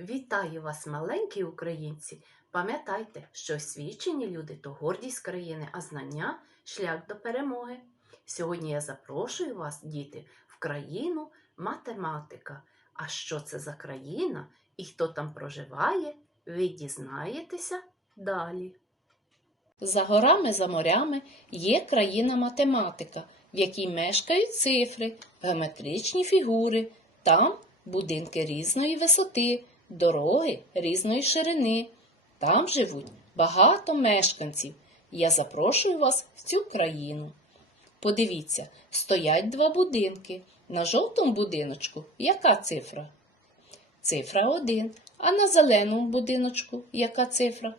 Вітаю вас, маленькі українці! Пам'ятайте, що освічені люди то гордість країни, а знання шлях до перемоги. Сьогодні я запрошую вас, діти, в країну математика. А що це за країна і хто там проживає, ви дізнаєтеся далі. За горами, за морями є країна математика, в якій мешкають цифри, геометричні фігури, там будинки різної висоти, дороги різної ширини. Там живуть багато мешканців. Я запрошую вас в цю країну. Подивіться, стоять два будинки. На жовтому будиночку яка цифра? Цифра 1. А на зеленому будиночку яка цифра?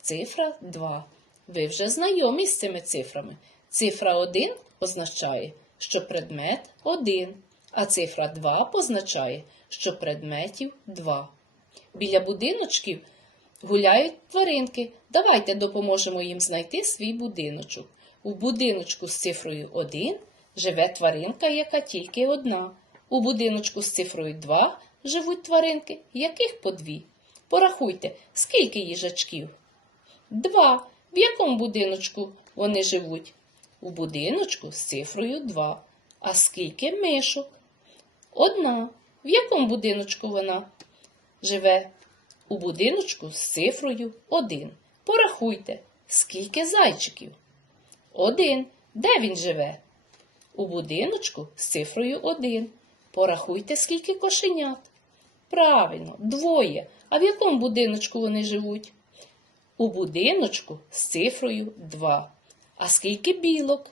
Цифра 2. Ви вже знайомі з цими цифрами. Цифра 1 означає, що предмет 1, а цифра 2 позначає, що предметів 2. Біля будиночків гуляють тваринки. Давайте допоможемо їм знайти свій будиночок. У будиночку з цифрою 1 живе тваринка, яка тільки одна. У будиночку з цифрою 2 живуть тваринки, яких по дві. Порахуйте, скільки їжачків? Два. В якому будиночку вони живуть? У будиночку з цифрою 2. А скільки мишок? Одна. В якому будиночку вона живе? У будиночку з цифрою 1. Порахуйте, скільки зайчиків? Один. Де він живе? У будиночку з цифрою 1. Порахуйте, скільки кошенят. Правильно, двоє. А в якому будиночку вони живуть? У будиночку з цифрою 2. А скільки білок?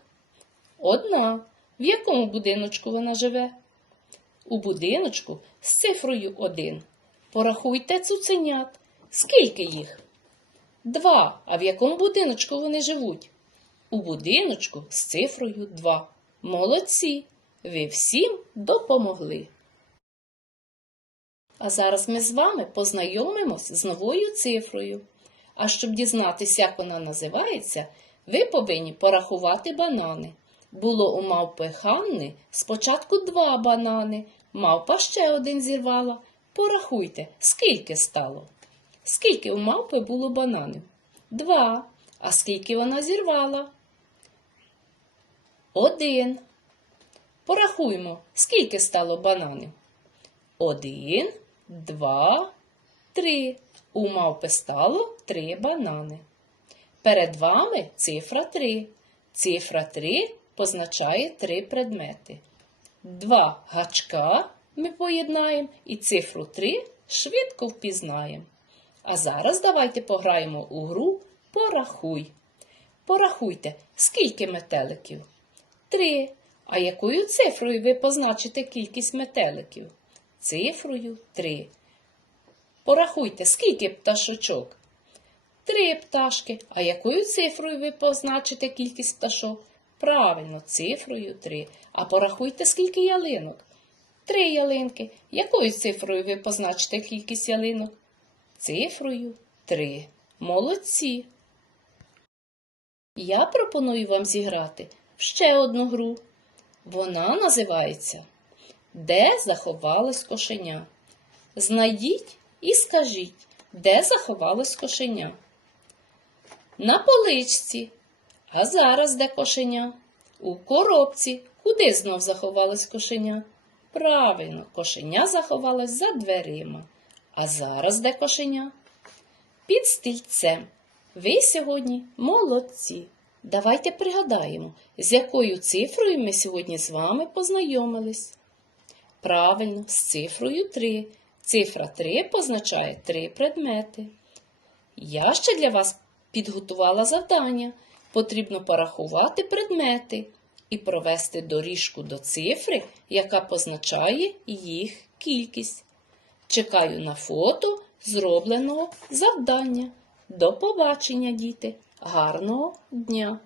Одна. В якому будиночку вона живе? У будиночку з цифрою 1. Порахуйте цуценят. Скільки їх? Два. А в якому будиночку вони живуть? У будиночку з цифрою 2. Молодці! Ви всім допомогли. А зараз ми з вами познайомимось з новою цифрою. А щоб дізнатися, як вона називається, ви повинні порахувати банани. Було у мавпи Ханни спочатку два банани. Мавпа ще один зірвала. Порахуйте, скільки стало. Скільки у мавпи було бананів? Два. А скільки вона зірвала? Один. Порахуємо, скільки стало бананів. Один, два, три. У мавпи стало три банани. Перед вами цифра 3. Цифра 3 позначає три предмети. Два гачка ми поєднаємо і цифру 3 швидко впізнаємо. А зараз давайте пограємо у гру Порахуй. Порахуйте, скільки метеликів? Три. А якою цифрою ви позначите кількість метеликів? Цифрою 3. Порахуйте, скільки пташочок? Три пташки. А якою цифрою ви позначите кількість пташок? Правильно, цифрою 3. А порахуйте, скільки ялинок. Три ялинки. Якою цифрою ви позначите кількість ялинок? Цифрою 3. Молодці. Я пропоную вам зіграти в ще одну гру. Вона називається Де заховалось кошеня? Знайдіть і скажіть, де заховалось кошеня? На поличці. А зараз де кошеня? У коробці. Куди знов заховалось кошеня? Правильно, кошеня заховалось за дверима. А зараз де кошеня? Під стільцем. Ви сьогодні молодці. Давайте пригадаємо, з якою цифрою ми сьогодні з вами познайомились. Правильно, з цифрою 3. Цифра 3 позначає три предмети. Я ще для вас підготувала завдання. Потрібно порахувати предмети і провести доріжку до цифри, яка позначає їх кількість. Чекаю на фото зробленого завдання. До побачення, діти! Гарного дня!